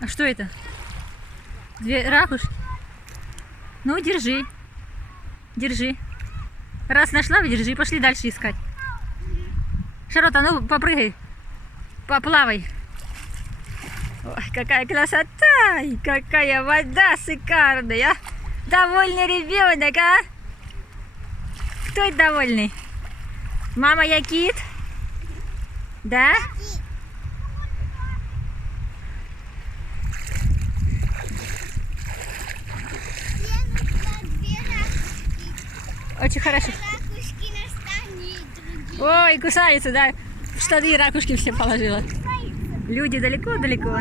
А что это? Две ракушки? Ну, держи. Держи. Раз нашла, держи. Пошли дальше искать. Шарлотта, ну попрыгай. Поплавай. Ой, какая красота! И какая вода шикарная! Довольный ребенок, а? Кто это довольный? Мама Якит? Да? Очень хорошо. Ой, кусаются, да? В штаны ракушки все положила. Люди далеко-далеко.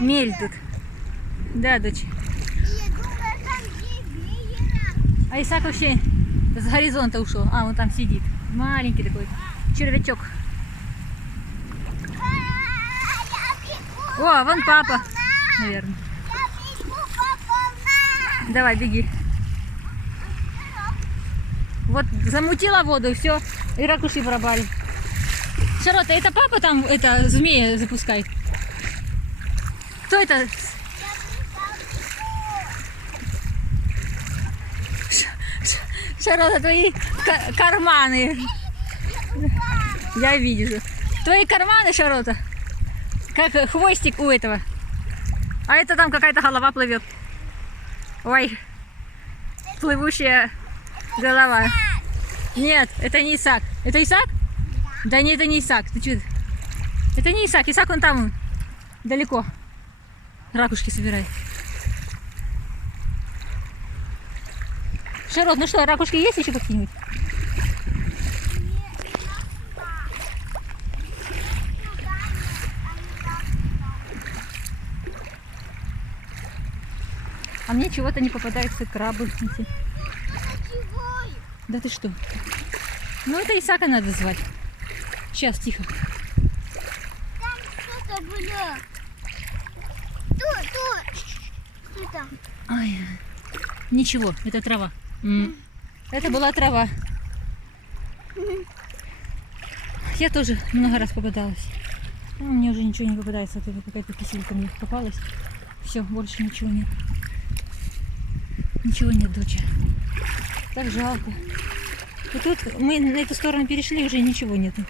Мель тут. Да, дочь. А Исаак вообще с горизонта ушел. А, он там сидит. Маленький такой червячок. О, вон папа, наверное. Давай, беги. Вот замутила воду, и все, и ракушки пропали. Шарлотта, это папа там это змея запускает? Кто это? Шарлотта, твои карманы. Я вижу. Твои карманы, Шарлотта, как хвостик у этого. А это там какая-то голова плывет. Ой, плывущая голова. Нет, это не Исаак. Это Исаак? Да нет, это не Исаак. Ты что? Это не Исаак. Исаак он там далеко. Ракушки собирает. Шарлотта, ну что, ракушки есть еще какие-нибудь? А мне чего-то не попадаются крабы. Да ты что? Ну это Исаака надо звать. Сейчас, тихо. Там что-то было. Что там? Ой. Ничего, это трава. Это была трава. Я тоже много раз попадалась. Ну, мне уже ничего не попадается. Вот это какая-то киселька мне попалась. Все, больше ничего нет. Ничего нет, доча. Так жалко. И тут мы на эту сторону перешли, уже ничего нету.